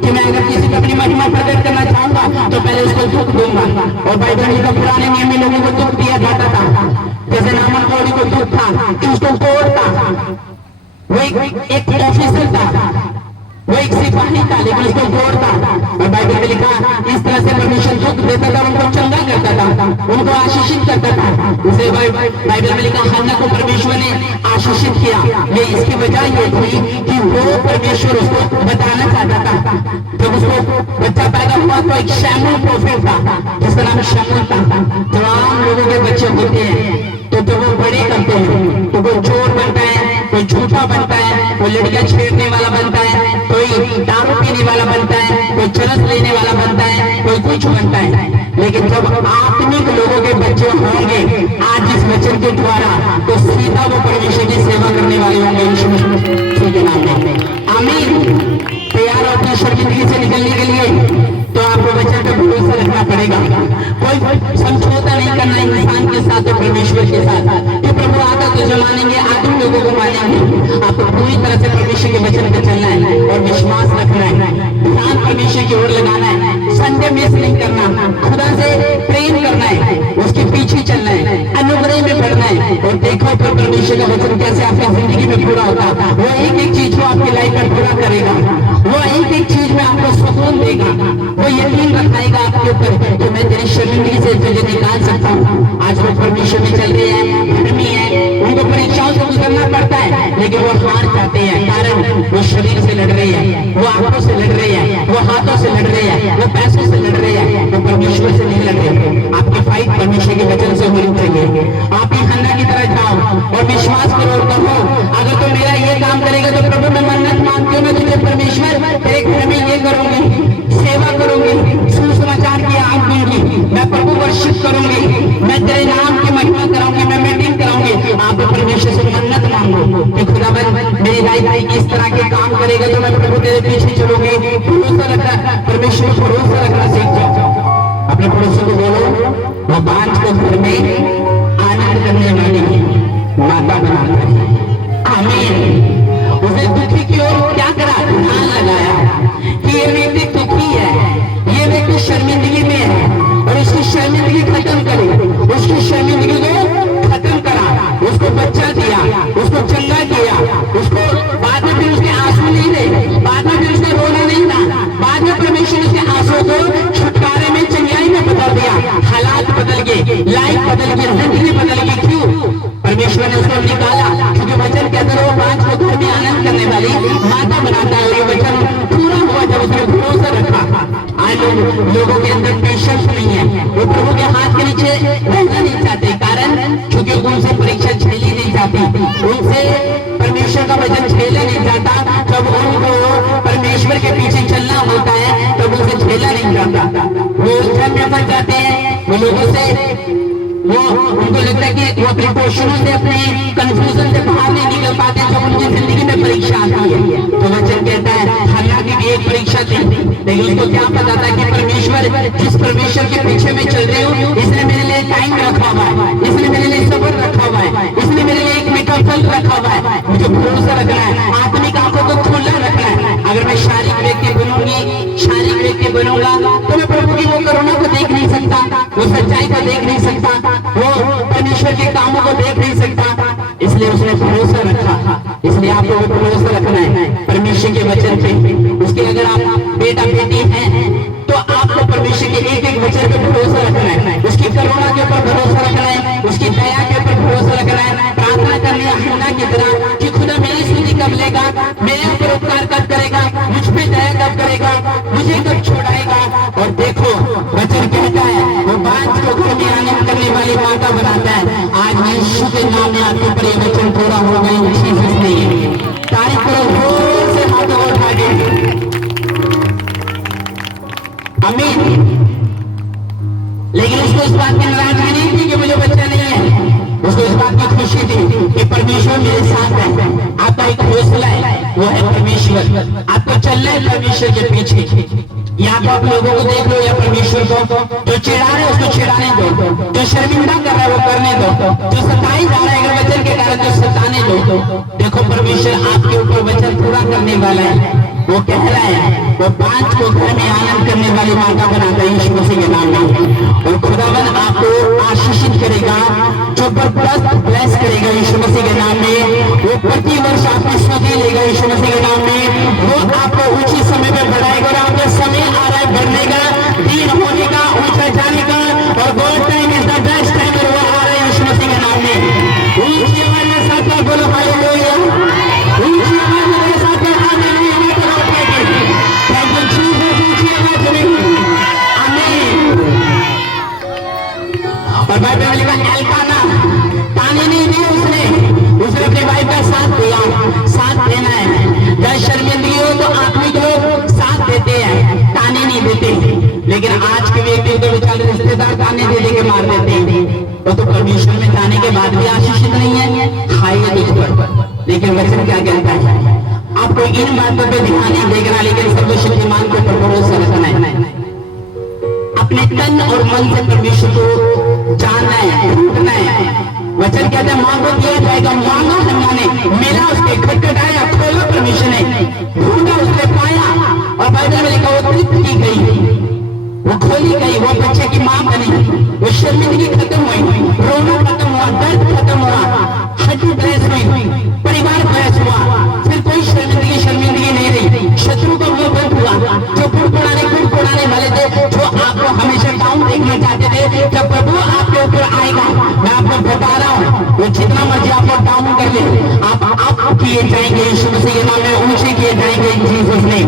कि मैं अगर किसी को अपनी महिमा प्रकट करना चाहूंगा तो पहले उसको दुख दूंगा। और बाइबल का पुराने नियम में लोगों को दुख दिया जाता था, जैसे नामन कौड़ी को दुख था कि उसको तोड़ता, वो एक ऑफिसर था, वो एक सिपाही था, लेकिन उसको तोड़ता। और बाइबल में लिखा इस तरह से परमेश्वर दुख देता था, उनको चंगा करता था, उनको आशीषित करता था। उसे बाइबल में लिखा हन्ना को परमेश्वर ने आशीषित किया। ये इसकी वजह ये थी कि वो परमेश्वर उसको बताना चाहता था। जब उसको बच्चा पैदा हुआ तो एक शमूएल प्रोफेट था जिसका नाम शमूएल था। जब आम लोगों के बच्चे होते हैं तो जब वो बड़े करते हैं तो कोई चोर बनता है, कोई झूठा बनता है, कोई लड़कियां छेड़ने वाला बनता है, कोई दारू पीने वाला बनता है, कोई चरस लेने वाला बनता है, कोई कुछ बनता है। लेकिन जब आत्मिक लोगों के बच्चे होंगे आज इस वचन के द्वारा, तो सीधा वो परमेश्वर की सेवा करने वाले होंगे यीशु मसीह के नाम में। आमीन। तैयार हो अपनी शर्मिंदगी से निकलने के लिए? तो आपको वचन पे भरोसा रखना पड़ेगा, कोई समझौता नहीं करना इंसान के साथ और परमेश्वर के साथ। ये प्रभु आका को जो मानेंगे, आत्म लोगों को मानेंगे, आपको पूरी तरह से परमेश्वर के वचन पे चलना है और विश्वास रखना है, ध्यान परमेश्वर की ओर लगाना है, संडे मिस नहीं करना, खुदा से प्रेम करना है, उसके पीछे चलना है, अनुग्रह में बढ़ना है। और देखो फिर परमेश्वर का वचन कैसे आपकी जिंदगी में पूरा होता है। वो एक एक चीज को आपकी लाइफ में पूरा करेगा, वो एक एक चीज में आपको सुकून देगा, वो यकीन रखाएगा आपके ऊपर तो मैं तेरी शर्मिंदगी से तुझे निकाल सकता हूँ। आज वो परमेश्वर में चल रहे हैं, धर्मी है, उनको परीक्षाओं से गुजरना पड़ता है, लेकिन वो हार जाते हैं, कारण वो शरीर से लड़ रहे हैं, वो आंखों से लड़ रहे हैं, वो हाथों से लड़ रहे हैं, वो पैसों से लड़ रहे हैं, वो परमेश्वर से नहीं लड़ रहे। आपकी फाइट परमेश्वर के वचन से होनी चाहिए। आप ही हन्ना की तरह जाओ और विश्वास करो और कहो अगर तो मेरा ये काम करेगा तो प्रभु मैं मन्नत मांगती हूँ, मैं तुझे परमेश्वर तेरे घर में ये करूंगी, सेवा करूंगी, सुसमाचार की आग दूंगी, मैं प्रभु वर्शिप करूंगी, मैं तेरे नाम की महिमा कराऊंगी, मैं मीटिंग कराऊंगी। आप परमेश्वर से मन्नत मांगो कि खुदाबंद मेरी लाइफ इस तरह के काम करेगा तो मैं प्रभु तेरे पीछे चलूंगी। भरोसा रखना, परमेश्वर पर भरोसा रखना सीख जाओ। अपने पड़ोसी को बोलो वो बांझ को घर में आनंद करने वाली माता बनाता है। आमीन। उसे दुखी की ओर क्या करा? ध्यान लगाया कि ये व्यक्ति दुखी है, ये व्यक्ति शर्मिंदगी में है और उसकी शर्मिंदगी खत्म करे, उसकी शर्मिंदगी को खत्म करा, उसको बच्चा दिया, उसको चंगा किया, उसको बाद में फिर उसके आंसू नहीं रहे, बाद में फिर उसका रोना नहीं था, बाद में परमेश्वर उसके आंसू को छुटकारे में चंगाई में बदल दिया। हालात बदल गए, लाइफ बदल गई, जिंदगी बदल गई। क्यों? परमेश्वर ने उसको निकाला, क्योंकि वचन कहता है वो बांझ को घर में आनंद करने वाली माता बनाता है। ये वचन पूरा हुआ जब उसने भरोसा रखा। आज लोगों के अंदर पेशेंस नहीं है, वो प्रभु के हाथ के नीचे रहना नहीं चाहते, कारण क्योंकि उनसे परीक्षा झेली नहीं जाती, उनसे परमेश्वर का वचन झेला नहीं जाता। जब उनको परमेश्वर के पीछे चलना होता है तब उनसे झेला नहीं जाता, वो उलझन में फंस जाते हैं। वो लोगों से वो उनको लगता है कि वो अपने क्वेश्चनों से, अपने कंफ्यूजन से बाहर नहीं निकल पाते जब उनकी जिंदगी में परीक्षा आती है। तो वचन कहता है हन्ना की एक परीक्षा थी, लेकिन उसको क्या पता था कि परमेश्वर, जिस परमेश्वर के पीछे मैं चल रही हूँ, इसने मेरे लिए टाइम रखा हुआ है, इसने मेरे लिए सब्र रखा हुआ है, इसने मेरे लिए एक मीठा फल रखा हुआ है। मुझे भरोसा रखना है, आत्मिक आंखों को खुला रखना है। अगर मैं शारीरिक व्यक्ति बनूंगी, शारीरिक व्यक्ति बनूंगा, तो मैं प्रभु की वो करुणा को देख नहीं सकता, वो सच्चाई को देख नहीं सकता, वो परमेश्वर के कामों को देख नहीं सकता। इसलिए उसने भरोसा रखा। इसलिए आपको वो भरोसा रखना है परमेश्वर के वचन पे। उसके अगर आप बेटा बेटी हैं तो आपको परमेश्वर के एक एक वचन पे भरोसा रखना है, उसकी करुणा के ऊपर भरोसा रखना है, उसकी दया के ऊपर भरोसा रखना है। प्रार्थना करनी है हन्ना की तरह कि खुदा मेरी स्तुति कब लेगा, मेरे ऊपर उपकार कब करेगा, मुझ पे दया कब करेगा, मुझे कब छोड़ाएगा। और देखो वचन कहता है वो बात को घर में आनंद करने वाली माता बनाता है। आज यीशु के नाम में आपके ऊपर ये वचन पूरा हो गए। जीसस ने तारीफ करो, जोर से हाथों को उठा के आमीन। लेकिन उसको इस बात की नाराजगी नहीं थी कि मुझे बच्चा नहीं है, उसको इस बात की खुशी थी कि परमेश्वर मेरे साथ है। आपका एक हौसला है, वो है परमेश्वर। आपको चलना है परमेश्वर के पीछे। या तो आप लोगों को देख लो या परमेश्वर को। जो चिढ़ा रहे उसको चिढ़ाने दो, जो शर्मिंदा कर रहा है वो करने दो, जो सताई जा रहा है अगर वचन के कारण तो सताने दो। देखो परमेश्वर आपके ऊपर वचन पूरा करने वाला है। वो कह रहा है वो बांझ को घर में आनंद करने वाली माता बनाता है यीशु मसीह के नाम में। और खुदावन आपको आशीषित करेगा, जबरदस्त ब्लेस करेगा यीशु मसीह के नाम में। वो प्रति वर्ष आपकी स्तुति लेगा यीशु मसीह के नाम में। वो आपको ऊंची समय पे बढ़ाएगा और आपका समय आ रहा है बढ़ने का, दीन होने का, ऊंचा जाने का। और God time is the best time, और वो आ रहा है यीशु मसीह के नाम में। ऊंची आवाज में साथ में बोलो हालेलुया, ऊंची आवाज में साथ में हालेलुया। थैंक यू जीसस, ऊंची आवाज में आमीन। और बाइबल में लिखा एल्काना ताने नहीं दी उसने अपने भाई का साथ दिया। साथ देना है, जब शर्मिंदगी हो तो आत्मिक लोग साथ देते हैं, ताने नहीं देते। लेकिन आज के व्यक्ति तो बेचारे रिश्तेदार ताने दे के मार देते हैं। वो तो परमेश्वर में जाने के बाद भी आशीषित नहीं है, खाइए दुख पर। लेकिन वचन क्या कहता है, आपको इन बातों पे ध्यान नहीं देना, लेकिन सर्वशक्तिमान के ऊपर भरोसा रखना है। अपने तन और मन से परमेश्वर को जानना है, ढूंढना है। वचन कहते हैं मांगो दिया जाएगा, मांगा हन्ना ने, मिला उसके, खटखटाया, खोला परमेश्वर ने, ढूंढा उसने पाया। और बाइबल में लिखा वो तृप्त की गई, वो खोली गई, वो बच्चे की मां बनी, वो शर्मिंदगी खत्म हुई, रोना खत्म हुआ, दर्द खत्म हुआ, हड्डी ब्लेस हुई, परिवार ब्लेस हुआ, फिर कोई शर्मिंदगी नहीं रही। शत्रु का मुंह बंद हुआ, जो गुड़गुड़ाने वाले थे, जो आपको हमेशा डाउन देखना चाहते थे, जब प्रभु आपके ऊपर आएगा, मैं आपको बता रहा हूँ, वो जितना मर्जी आपको डाउन कर ले, आप किए जाएंगे यीशु मसीह के नाम में, ऊंचे किए जाएंगे जीसस ने।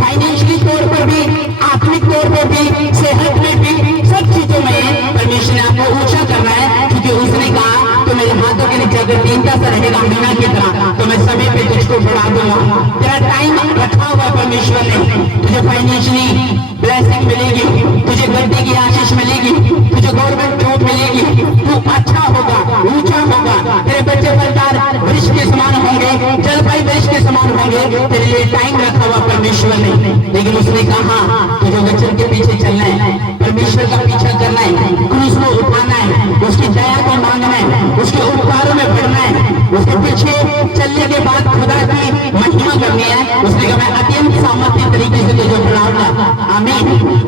फाइनेंशियली तौर पर भी, आत्मिक तौर पर भी, सेहत में भी, सब चीजों में परमेश्वर ने आपको ऊंचा करना है। क्योंकि उसने कहा तो मेरे हाथों के नीचे अगर दीनता से रहेगा हन्ना की तरह, तो मैं समय पे तुझको बढ़ा दूंगा। तेरा टाइम रखा हुआ परमेश्वर ने, तुझे फाइनेंशियली ब्लेसिंग मिलेगी, तुझे गद्दी की आशीष मिलेगी, तुझे गवर्नमेंट जॉब मिलेगी, तू अच्छा होगा, ऊंचा होगा, तेरे बच्चे फलदार वृक्ष के समान होंगे, जलपाई वृक्ष के समान होंगे। तेरे लिए टाइम रखा हुआ परमेश्वर ने। लेकिन उसने कहा तुझे वचन के पीछे चलना है, परमेश्वर का पीछा करना है, क्रूस को उठाना है, उसकी दया को मांगना है, उसके उपकारों में बढ़ना है, उसके पीछे चलने के बाद खुदा की महिमा करनी है। उसने कहा मैं अत्यंत सामर्थ्य तरीके से तुझे बढ़ाऊंगा। आमीन।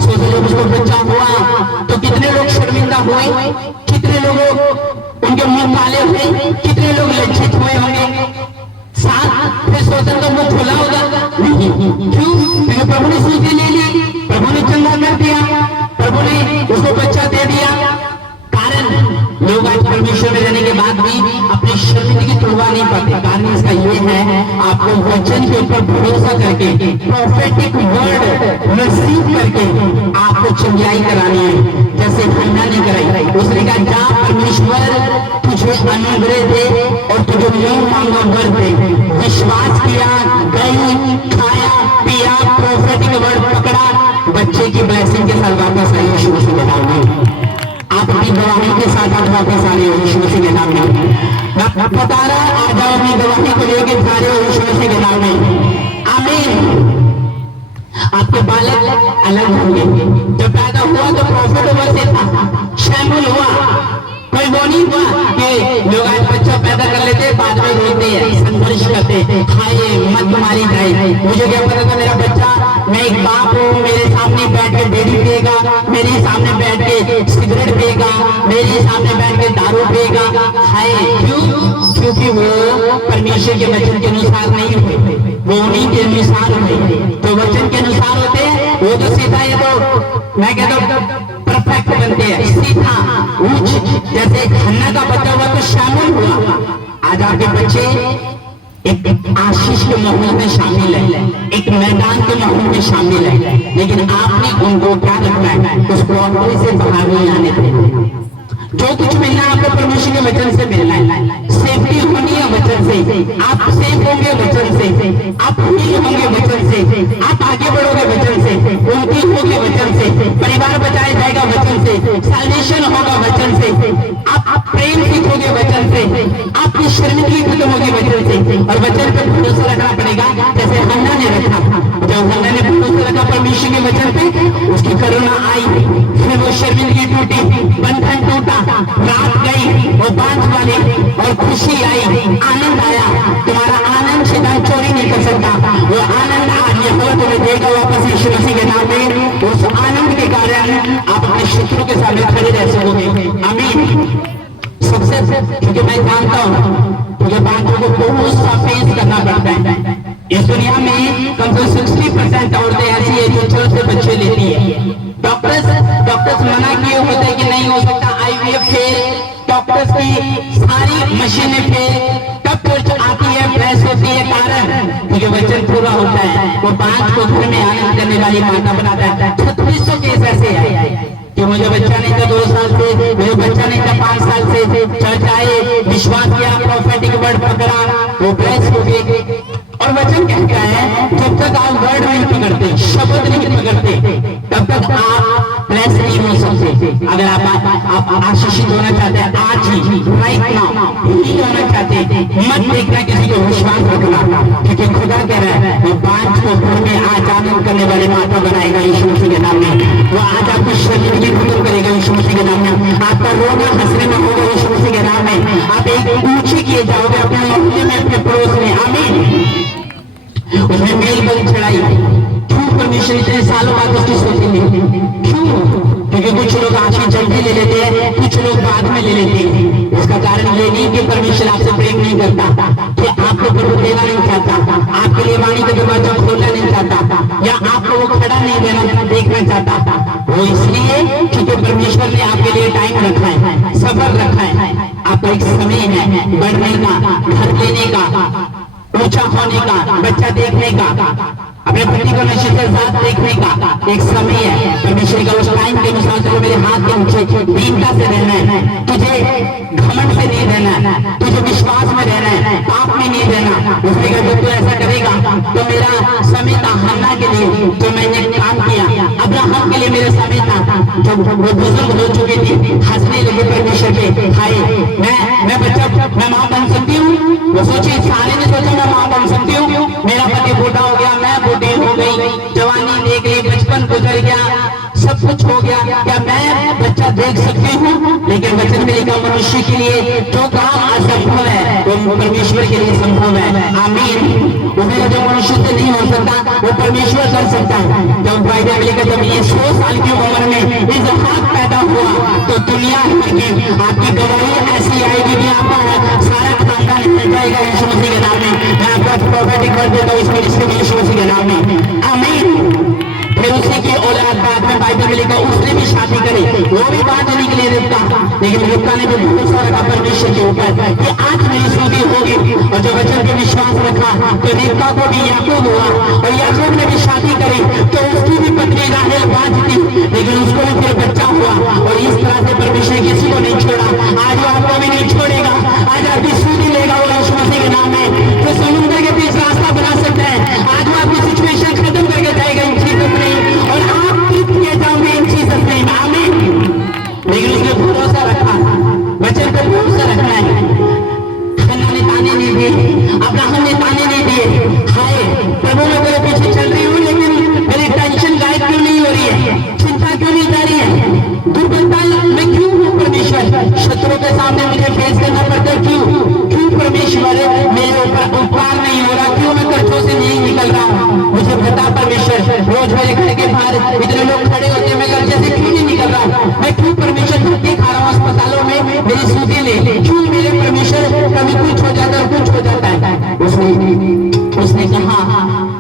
सोचो जब उसको बच्चा हुआ तो कितने लोग शर्मिंदा हुए, कितने लोग उनके मुंह काले हुए, कितने लोग लज्जित हुए होंगे। साथ फिर सोचन का मुंह खुला होगा नहीं, क्यों? क्योंकि प्रभु ने सूची ले ली, प्रभु ने चंगा कर दिया, प्रभु ने उसको बच्चा दे दिया। कारण लोग आज परमेश्वर में रहने के बाद भी अपनी शर्मिंदगी तोड़वा नहीं पाते। कारण इसका ये है, आपको वचन के ऊपर भरोसा करके, प्रोफेटिक वर्ड रिसीव करके आपको चंगाई करानी है, जैसे हन्ना ने कराई। उसने कहा जा परमेश्वर तुझे अनुग्रह दे और तुझे मुंह मांगा वर दे। विश्वास किया, गई, खाया, पिया, प्रोफेटिक वर्ड पकड़ा, बच्चे की ब्लेसिंग के साथ वापस आई यीशु मसीह के नाम में। आप अपनी गवाही के साथ आप वापस आ रहे हो यीशु मसीह के नाम में। मैं बता रहा, आ जाओ अपनी गवाही को लेकर जा रहे हो यीशु मसीह के नाम में। आमीन। आपके बालक अलग होंगे। जब पैदा हुआ तो प्रॉफिट ओवर से था, शैमुल हुआ। कोई वो नहीं हुआ कि लोग आज बच्चा पैदा कर लेते बाद में रोते हैं, संघर्ष करते, हाय मत मारी जाए। मुझे क्या पता था मेरा बच्चा, मैं एक बाप हूँ, मेरे सामने बैठ के बीड़ी पिएगा, मेरे सामने बैठ के सिगरेट पिएगा, मेरे सामने बैठ के दारू पिएगा। हाय क्यों? क्योंकि वो परमेश्वर के वचन के अनुसार नहीं हुए, वो उन्हीं के अनुसार हुए। तो वचन के अनुसार होते हैं वो तो सीधा है, तो मैं कहता हूँ परफेक्ट बनते हैं, सीधा ऊंच। जैसे हन्ना का बच्चा हुआ तो शामिल हुआ। आज आपके बच्चे एक आशीष के माहौल में शामिल है, एक मैदान के माहौल में शामिल है, लेकिन आपने उनको क्या रखना है, उस बाउंड्री से बाहर नहीं आने देना। जो कुछ मिलना है आपको परमेश्वर के वचन से मिलना है। सेफ्टी होनी है वचन से, आप सेफ होंगे वचन से, आप हील होंगे वचन से, आप आगे बढ़ोगे वचन से, उन्नति होगी वचन से, परिवार बचाया जाएगा वचन से, सैल्वेशन होगा वचन से, आप प्रेम सीखोगे वचन से, आपकी शर्मिंदगी खत्म होगी वचन से। और वचन पर भरोसा रखना पड़ेगा, जैसे हन्ना ने रखा। जब हन्ना ने भरोसा रखा परमेश्वर के वचन पे, उसकी करुणा आई, फिर वो शर्मिंदगी टूटी, बंधन टूटा, रात गई, वो बांझ वाली, और खुशी आई, आनंद आया। तुम्हारा आनंद शैतान चोरी नहीं कर सकता। वो आनंद आज यहोवा तुम्हें देगा वापस यीशु मसीह के नाम में। उस आनंद के कारण आप अपने शत्रु के सामने खड़े रह सकोगे। आमीन। सबसे क्योंकि मैं जानता हूँ मुझे बातों को बहुत सा फेस करना पड़ता है। इस दुनिया में कम से कम 60% औरतें ऐसी है जो चर्च से बच्चे लेती है। डॉक्टर्स मना किए होते हैं कि नहीं हो सकता, IVF फेल, डॉक्टर्स की सारी मशीनें फेल, तब चर्च आती है, प्रेस होती है। कारण क्योंकि वचन पूरा होता है। वो 5 को घर में आनंद करने वाली माता बनाता है। 3600 केस ऐसे आए कि मुझे बच्चा नहीं था 2 साल से, मुझे बच्चा नहीं था 5 साल से, चर्च आए, विश्वास किया, प्रोफेटिक वर्ड पकड़ा, वो प्रेस हो गई। और वचन कहता है जब तक आप वर्ड नहीं पकड़ते, शब्द नहीं पकड़ते, तब तक आप प्रेस नहीं हो सकते। अगर आप आशीषित होना चाहते हैं आज ही, राइट नाउ ही होना चाहते हैं, मत देखना किसी को, विश्वास रखना। क्योंकि खुदा कह रहा है वो 5 को घर में आज आनंद करने वाले माता बनाएगा यीशु मसीह के नाम में। वो आज आपको शरीर की खत्म करेगा यीशु मसीह के नाम में। आपका रोना हंसने में होगा यीशु मसीह के नाम में। आप एक ऊंचे किए जाओगे अपने मोहल्ले में, अपने पड़ोस में। आमीन। उसमें मेल बलि चढ़ाई। क्यों परमेश्वर इतने सालों बाद उसकी सोचेंगे? क्यों? क्योंकि कुछ लोग आशीष जल्दी ले लेते हैं, कुछ लोग बाद में ले लेते हैं। इसका कारण ये नहीं कि परमेश्वर आपसे प्रेम नहीं करता, कि आपको प्रभु देना नहीं चाहता, आपके लिए वाणी का दरवाजा खोलना नहीं चाहता, या आपको वो खड़ा नहीं देना देखना चाहता। वो इसलिए क्योंकि परमेश्वर ने आपके लिए टाइम रखा है, सफर रखा है। आपका एक समय है बढ़ने का, घर लेने का, ऊंचा होने का, बच्चा देखने का, अपने पति को नशे से साथ देखने का एक समय है। परमेश्वर का उस टाइम के अनुसार चलो मेरे हाथ के नीचे दीनता से रहना है, तुझे घमंड से नहीं रहना, तुझे विश्वास में रहना है, पाप में नहीं रहना। उसने कहा जब तू ऐसा करेगा तो मेरा समय था हन्ना के लिए, तो मैंने काम किया। अब्राहम के लिए मेरा समय था, जब वो बुजुर्ग हो चुके थे, हंसने लगे परमेश्वर पे, हाय मैं बच्चा, मैं मां बन सकती हूँ। वो सोचे, सारे ने सोचा मैं मां बन सकती हूँ। मेरा पति बूढ़ा हो गया, मैं बूढ़ी हो गई, जवानी देख ली, बचपन गुजर गया, सब कुछ हो गया, क्या मैं बच्चा देख सकती हूँ? लेकिन वचन में लिखा मनुष्य के लिए जो काम असंभव है वो परमेश्वर के लिए संभव है। आमीन। उसमें जो मनुष्य से नहीं हो सकता वो परमेश्वर कर सकता है। जब बाइबल लिखा जब ये 100 साल की उम्र में इसहाक पैदा हुआ तो दुनिया की आपकी गवाही ऐसी आएगी कि आपका सारा खानदान मिल जाएगा यीशु मसीह के नाम में। मैं आपका प्रोफेटिक वर्ड देता हूँ इस मिनिस्ट्री में यीशु मसीह के नाम में। आमीन। फिर उसी की औलाद बाद में बाइबल में लिखा उसने भी शादी करी, वो भी बात नहीं के लिए रिब्का, लेकिन रिब्का ने भी भरोसा रखा परमेश्वर के ऊपर कि आज मेरी शादी होगी। और जो वचन पे विश्वास रखा तो रिब्का को भी याकूब हुआ, और याकूब ने भी शादी करी तो उसकी भी पत्नी राहेल बांझ थी, लेकिन उसको भी फिर बच्चा हुआ। और इस तरह से परमेश्वर किसी को नहीं छोड़ा, आज वो आपको भी नहीं छोड़ेगा। आज आपकी सूदी लेगा वो यीशु मसीह के नाम में, तो समुद्र के बीच रास्ता बना सकता है। आज वो आपकी सिचुएशन खत्म करके जाएगा इन चीजों में, और आप किए जाओगे इन चीजों में। आमीन। लेकिन उसने खड़े होते, मैं घर से क्यों नहीं निकल रहा हूँ, मैं क्यों परमेश्वर धक्के खा रहा हूँ अस्पतालों में, मेरी सूदी ले, क्यों मेरे परमेश्वर कभी कुछ हो जाता है कुछ हो जाता है। उसने कहा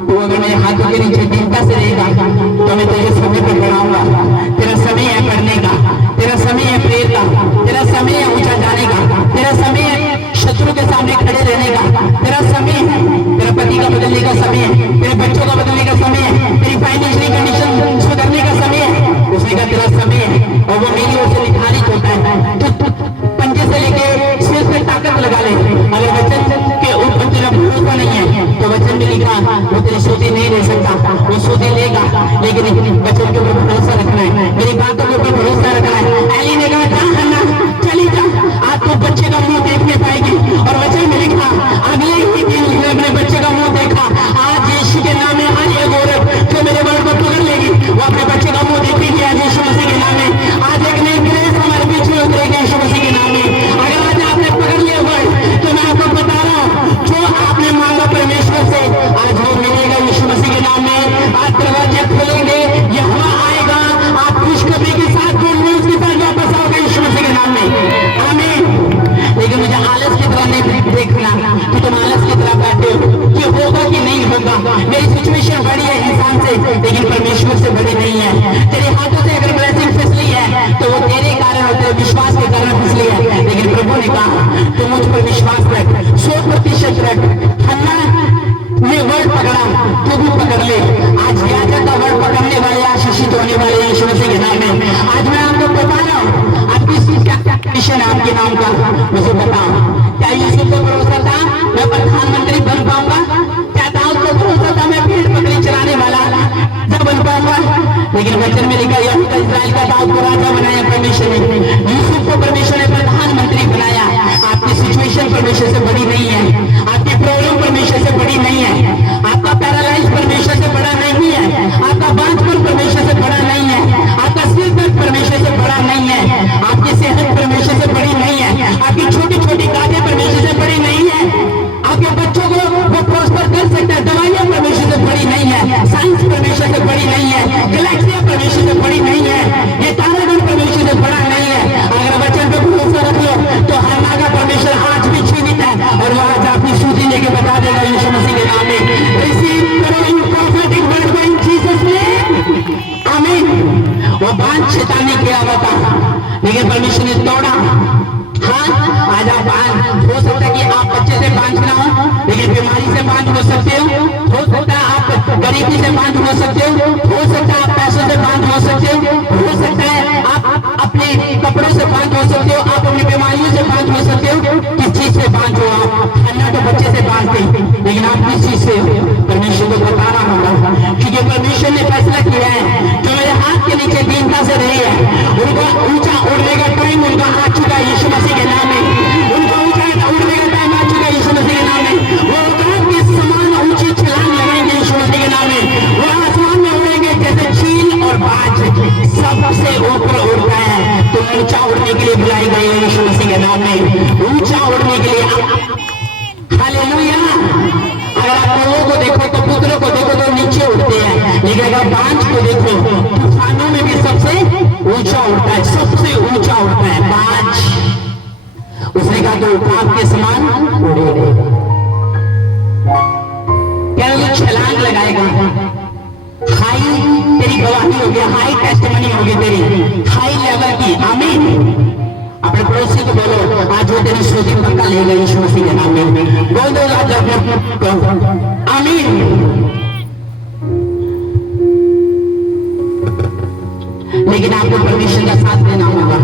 तू अगर मेरे हाथों के नीचे दीनता से रहेगा तो मैं तुझे समय पर बढ़ाऊंगा, तेरा समय है पढ़ने का, तेरा समय है प्रेयर का, तेरा समय है ऊंचा जाने का, तेरा समय है शत्रु के सामने खड़े रहने का, तेरा समय है तेरा पति का बदलने का समय है, तेरे बच्चों का बदलने का समय है, तेरी फाइनेंशियल कंडीशन सुधरने का समय है। उसने कहा तेरा समय है और वो मेरी ओर से निर्धारित होता है। तो पंजे से लेके सिर पे ताकत लगा ले, अगर वचन के ऊपर तेरा भरोसा नहीं है तो वचन में लिखा वो तेरी सूदी नहीं ले सकता, वो सूदी लेगा लेकिन वचन के ऊपर भरोसा रखना है, मेरी बातों के ऊपर भरोसा रखना है। एली ने कहा जा हन्ना चली जा, आज तो बच्चे का मुंह देखने पाएगी, और वचन में लिखा अगले ही दिन उसने अपने बच्चे का मुंह देखा। आज यीशु के नाम में हर एक औरत जो मेरे वर्ड को पकड़ लेगी वो अपने बच्चे का मुंह देखेगी आज यीशु मसीह के नाम में। आज एक नई ग्रेस हमारे बीच में उतरेगी यीशु मसीह के नाम में। अगर आज आपने पकड़ लिया वर्ड तो मैं आपको बता रहा हूँ जो आपने मांगा परमेश्वर से आज वो मिलेगा यीशु मसीह के नाम में। आज दरवाजे खुलेंगे, यहोवा आएगा, आप खुशखबरी के साथ गुड न्यूज के साथ वापस आओगे यीशु मसीह के नाम में। आमीन। लेकिन मुझे आलस की तरह नहीं देखना कि तुम आलस की तरह बैठे हो कि होगा कि नहीं होगा। मेरी सिचुएशन बड़ी है इंसान से लेकिन परमेश्वर से बड़ी नहीं है। तेरे हाथों से अगर ब्लेसिंग फिसली है तो वो तेरे कारण और तेरे विश्वास के कारण फिसली है, लेकिन प्रभु ने कहा तू मुझ पर विश्वास रख, 100% रख। हन्ना ने वर्ड पकड़ा, तू भी पकड़ ले। आज याजक का वर्ड पकड़ने वाले आशीषित होने वाले यीशु मसीह के नाम में। आज मैं आपको बता रहा हूँ आपकी चीज क्या मिशन है आपके नाम का, मुझे बताओ। क्या यूसुफ को भरोसा था मैं प्रधानमंत्री बन पाऊंगा? क्या दाऊद को भरोसा था मैं भेड़ बकरी चलाने वाला जब बन पाऊंगा? लेकिन वचन में लिखा यहूदा इस्राएल का दाऊद को राजा बनाया परमेश्वर ने, यूसुफ को परमेश्वर ने प्रधानमंत्री बनाया। आपकी सिचुएशन परमेश्वर से बड़ी नहीं है, आपकी प्रॉब्लम परमेश्वर से बड़ी नहीं है, आपका पैरालाइज परमेश्वर से बड़ा नहीं है, आपका बांझपन परमेश्वर से बड़ा नहीं है, आपका सिर दर्द परमेश्वर से बड़ा नहीं है, आपकी सेहत परमेश्वर से बड़ी नहीं है, आपकी छोटी छोटी बातें परमेश्वर से बड़ी नहीं है, आपके बच्चों को वो प्रोस्पर कर सकता है, दवाइयां परमेश्वर से बड़ी नहीं है, साइंस परमेश्वर से बड़ी नहीं है, गैलेक्सियां परमेश्वर से बड़ी नहीं है, ये तारागण परमेश्वर से बड़ा नहीं है। अगर वचन पे भरोसा रख लो तो हन्ना का परमेश्वर आज भी जीवित है और वो आज आपकी सूची लेके बता देगा यीशु मसीह के नाम में। रिसीव करो इन प्रॉफेटिक वर्ड इन जीसस नेम, आमीन। वो बांझ शैतानी किया हुआ था लेकिन परमेश्वर ने तोड़ा। हाँ, आज आप बांझ हो सकता है कि आप बच्चे से बांझ ना हो लेकिन बीमारी से बांझ हो सकते हो सकता है आप गरीबी से बांझ हो सकते हो सकता है आप पैसों से बांझ हो सकते हो सकता है आप अपने कपड़ों से बांझ हो सकते हो, आप अपनी बीमारियों से बांझ हो सकते हो। किस चीज से बांझ हो आप? हन्ना तो बच्चे से बांधते लेकिन आप किस चीज से हो? परमेश्वर को बताना होगा क्योंकि परमेश्वर ने फैसला किया है जो मेरे हाथ के नीचे दीनता से रही है उनका ऊंचा उड़ने का टाइम उनका आ चुका है यीशु मसीह के नाम में। उनका ऊंचा उड़ने का टाइम आ चुका है यीशु मसीह के नाम में। वो आकाश के समान ऊंची छलांग लगाएंगे यीशु मसीह के नाम में। वो आसमान में उड़ेंगे जैसे चील और बाज सबसे ऊपर उड़ता है। तो ऊंचा उड़ने के लिए बुलाई गई है यीशु मसीह के नाम में, ऊंचा उड़ने के लिए। हालेलुया। अगर आप लोगों को देखो तो पुत्रों को देखो तो नीचे उड़ते हैं लेकिन अगर बांझ को देखो तूफानों में भी सबसे ऊंचा उड़ता है, सबसे ऊंचा उड़ता है बांझ। उसने कहा तो उठाव के समान उड़ेगा। क्या वो छलांग लगाएगा? हाई तेरी गवाही होगी, हाई टेस्टिमनी होगी तेरी, हाई लेवल की। आमीन। अपने पड़ोसी को बोलो आज वो तेरी सूची पक्का ले गई यीशु मसीह के नाम में। बोल दो आज आमीन। लेकिन आपको परमेश्वर का साथ देना होगा।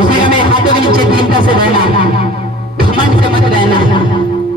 उसने हमें हाथों के नीचे दीनता से रहना, घमंड से मत रहना।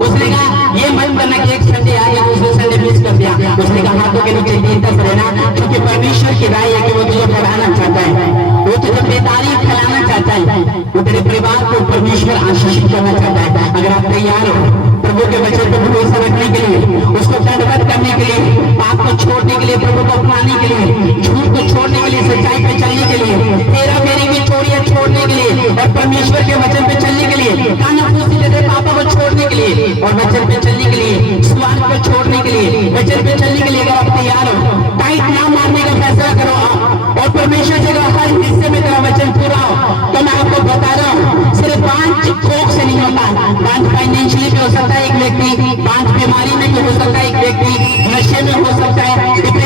उसने कहा ये मन करना कि एक संडे आ गया दूसरे संडे मिस कर दिया। उसने कहा हाथों के नीचे दीनता से रहना क्योंकि परमेश्वर की राय है कि वो तुझे बढ़ाना चाहता है, वो तुझे बेतारीफ फैलाना चाहता है, वो तेरे परिवार को परमेश्वर आशीषित करना चाहता है। अगर आप तैयार हो प्रभु के वचन पर भरोसा रखने के लिए, उसको दंडवत करने के लिए, पाप को छोड़ने के लिए, प्रभु को अपनाने के लिए, झूठ को छोड़ने के लिए, सच्चाई पे चलने के लिए, तेरा मेरी की चोरियां छोड़ने के लिए और परमेश्वर के वचन पे चलने के लिए, कानाफूसी देते पापों को छोड़ने के लिए और वचन पे चलने के लिए, स्वार्थ को छोड़ने के लिए, वचन पे चलने के लिए अगर आप तैयार हो, टाइट ना मारने का फैसला करो आप और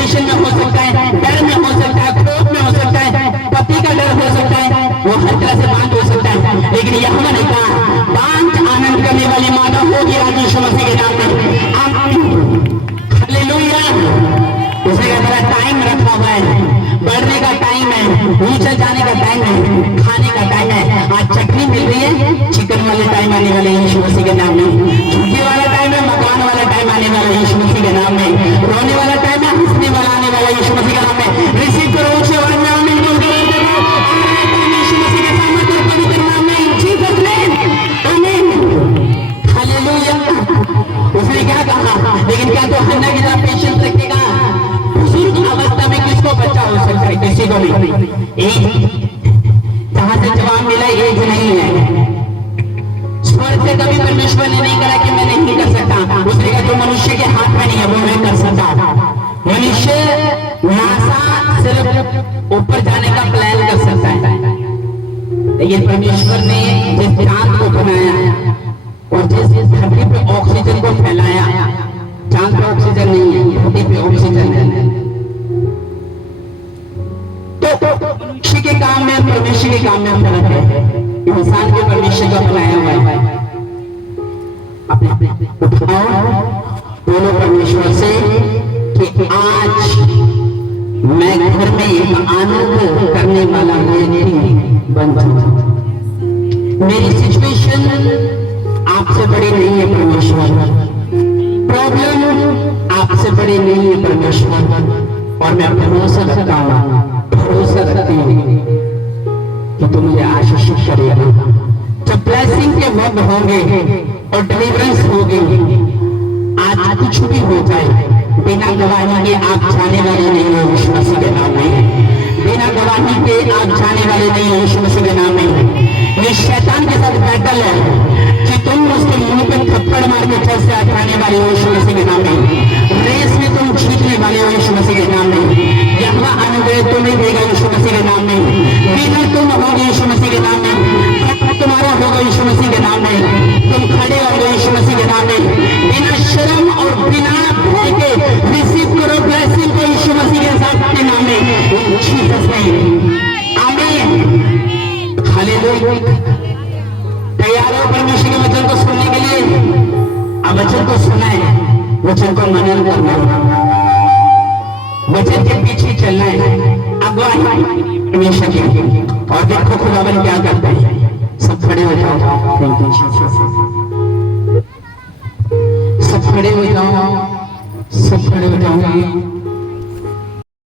डिप्रेशन में हो सकता है, डर में हो सकता है, क्रोध में हो सकता है, पति का डर हो सकता है, वो हर तरह से बांध हो सकता है। लेकिन यहोवा ने कहा बांध आनंद करने वाली माता होगी आज यीशु मसीह के नाम में। हालेलुया। उसने कहा तेरा टाइम रखा हुआ है, बढ़ने का टाइम है, नीचे जाने का टाइम है, खाने का टाइम है। आज चटनी मिल रही है, चिकन वाले टाइम आने वाले यीशु मसीह के नाम में। झुग्गी वाला टाइम है, मकान वाला टाइम आने वाला यीशु मसीह के नाम में। रोने वाला टाइम है, हंसने वाला आने वाला यीशु मसीह के नाम में। रिसीव करो उसे आवाज में आमीन बोल के यीशु मसीह के सामर्थ्य और पवित्र नाम में जीसस नेम आमीन। हालेलुया। उसने क्या कहा, लेकिन क्या तो हन्ना की तरह पेशेंस रखेगा? बुजुर्ग अवस्था में किसको बच्चा हो सकता है? किसी को नहीं। एज जहां से जवाब मिला, एज नहीं है। स्वर्ग से कभी परमेश्वर ने नहीं कहा कि मैं नहीं कर सकता। उसने कहा जो मनुष्य के हाथ में नहीं है वो मैं कर सकता। मनुष्य नासा सिर्फ ऊपर जाने का प्लान कर सकता है, लेकिन परमेश्वर ने जिस चांद को बनाया और जिस धरती पे ऑक्सीजन को फैलाया, चांद पे ऑक्सीजन नहीं है, धरती पे ऑक्सीजन है। तो मनुष्य के काम में परमेश्वर के काम में फर्क है। इंसान के परमेश्वर का बनाया हुआ है। अपने उठाओ, बोलो परमेश्वर से कि आज मैं घर में एक आनंद करने वाला व्यक्ति बन जाऊं। मेरी सिचुएशन आपसे बड़ी नहीं है परमेश्वर, प्रॉब्लम आपसे बड़ी नहीं है परमेश्वर, और मैं भरोसा रखता हूं, भरोसा रखती हूँ कि तुम मुझे आशीषित करेगा। जब ब्लेसिंग के वक्त होंगे और डिलीवरेंस होगी, आज कुछ भी हो जाए, बिना गवाही के आप जाने वाले नहीं हो यीशु मसीह के नाम में। बिना गवाही के आप जाने वाले नहीं हो यीशु मसीह के नाम में। ये शैतान के साथ बैटल है कि तुम उसके मुंह पे थप्पड़ मार के चल से जाने वाले हो यीशु मसीह के नाम में। रेस में तुम जीतने वाले हो यीशु मसीह के नाम में। यहोवा अनुग्रह तुम्हें देगा यीशु मसीह के नाम में। विनर तुम होगे यीशु मसीह के नाम में। तुम्हारा होगा यीशु मसीह के नाम में। तुम खड़े होगे यीशु मसीह के नाम में। बिना शर्म और बिना भय के रिसीव करो ब्लेसिंग को यीशु मसीह के साथ के नाम में। जीसस नेम आमीन। हालेलुया। तैयार हो परमेश्वर के वचन को सुनने के लिए? अब वचन को सुना है, वचन को मनन करना है, वचन के पीछे चलना है, अगुवाई परमेश्वर की। और देखो खुदावन क्या करता है। सब खड़े हो जाओ। Thank you Jesus.